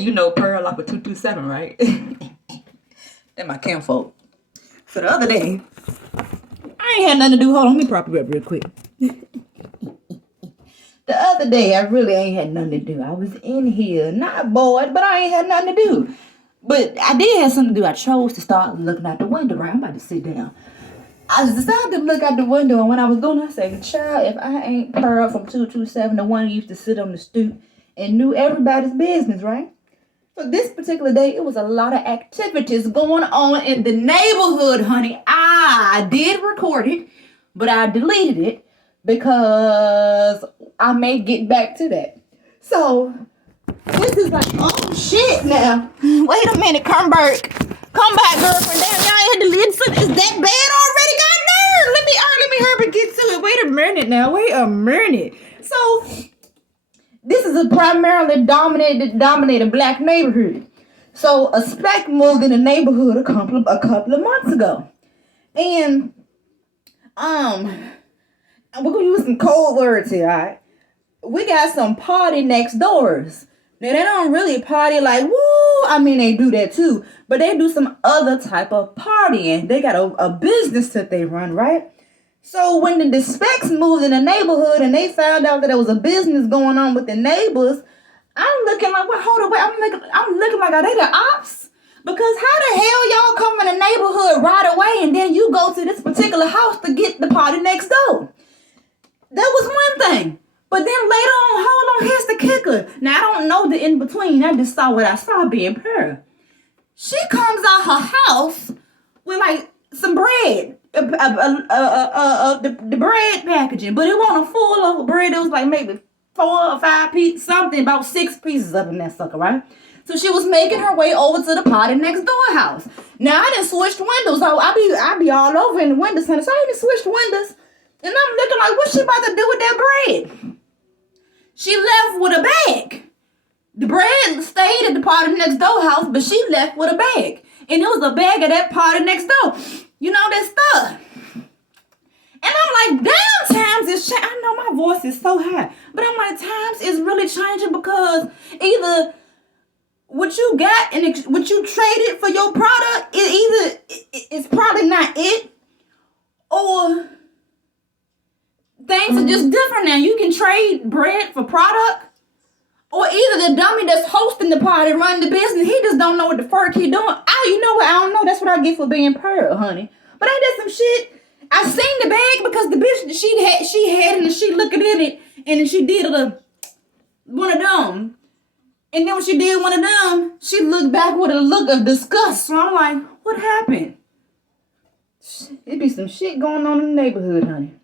You know Pearl off of 227, right? That my camp folk. So the other day, I ain't had nothing to do. Hold on, let me prop you up real quick. The other day, I really ain't had nothing to do. I was in here, not bored, but I ain't had nothing to do. But I did have something to do. I chose to start looking out the window, right? I'm about to sit down. I decided to look out the window, and when I was doing, I said, child, if I ain't Pearl from 227, the one who used to sit on the stoop and knew everybody's business, right? So this particular day, it was a lot of activities going on in the neighborhood, honey. I did record it, but I deleted it because I may get back to that. So this is like, oh shit now. Wait a minute, come back, girlfriend. Damn, y'all ain't had to listen. Is that bad already? God damn. Let me hurry and get to it. Wait a minute. So this is a primarily dominated black neighborhood. So a speck moved in the neighborhood a couple of months ago. And we're gonna use some cold words here, all right? We got some party next doors. Now, they don't really party like, woo, I mean, they do that too, but they do some other type of partying. They got a business that they run, right? So when the specs moved in the neighborhood and they found out that there was a business going on with the neighbors, I'm looking like, well, hold on, wait, I'm looking like, are they the ops? Because how the hell y'all come in the neighborhood right away and then you go to this particular house to get the party next door? That was one thing. But then later on, hold on, here's the kicker. Now, I don't know the in-between. I just saw what I saw being Pearl. She comes out her house with, like, some bread. The bread packaging. But it wasn't a full loaf of bread. It was, like, maybe 4 or 5 pieces, something, about 6 pieces of it in that sucker, right? So she was making her way over to the party next door house. Now, I done switched windows. So I be all over in the window center. So I done switched windows. And I'm looking like, what's she about to do with that bread? She left with a bag. The bread stayed at the party next door house, but she left with a bag. And it was a bag of that party next door. You know, that stuff. And I'm like, damn, times is changing. I know my voice is so high. But I'm like, times is really changing because either what you got and what you traded for your product, it's probably not it. Or things are just different now. You can trade bread for product. Or either the dummy that's hosting the party, running the business, he just don't know what the fuck he doing. You know what? I don't know. That's what I get for being Pearl, honey. But ain't that some shit? I seen the bag because the bitch she had it and she looking at it and she did one of them. And then when she did one of them, she looked back with a look of disgust. So I'm like, what happened? It be some shit going on in the neighborhood, honey.